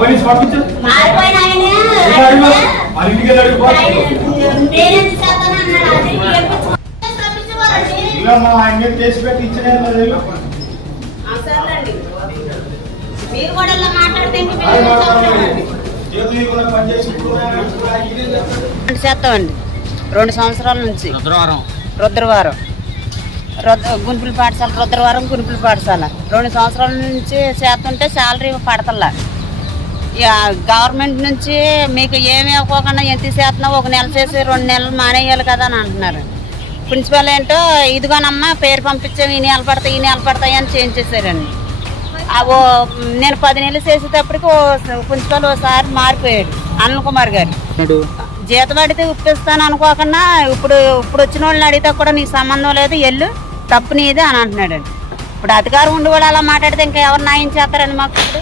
Police పంపించు. పెట్టి ఇచ్చిన. మీరు కూడా మాట్లాడితే. చేస్తామండి. రెండు సంవత్సరాల నుంచి. రుద్రవారం. రుద్ర గుంపుల పాఠశాల రుద్రవరం గుంపుల పాఠశాల. రెండు సంవత్సరాల నుంచి చేస్తుంటే శాలరీ పడతల్లా ఇక గవర్నమెంట్ నుంచి మీకు ఏమి అవ్వకుండా ఎంత చేస్తున్నావు ఒక నెల చేసి రెండు నెలలు మానేయాలి కదా అని అంటున్నారు. ప్రిన్సిపల్ ఏంటో ఇదిగోనమ్మా పేరు పంపించాం ఈ నెల పడతాయి ఈ నెల పడతాయి అని చేంజ్ చేశారండి. అవో ఓ నేను పది నెలలు చేసేటప్పటికి ఓ ప్రిన్సిపల్ ఓసారి మారిపోయాడు అనిల్ కుమార్ గారు. జీతం అడిగితే ఉప్పిస్తాను అనుకోకుండా ఇప్పుడు ఇప్పుడు వచ్చిన వాళ్ళని అడిగితే కూడా నీకు సంబంధం లేదు ఎల్లు తప్పు నీదే అని అంటున్నాడు ఇప్పుడు అధికారం ఉండి వాళ్ళు అలా మాట్లాడితే ఇంకా ఎవరు న్యాయం చేస్తారండి మాకు ఇప్పుడు?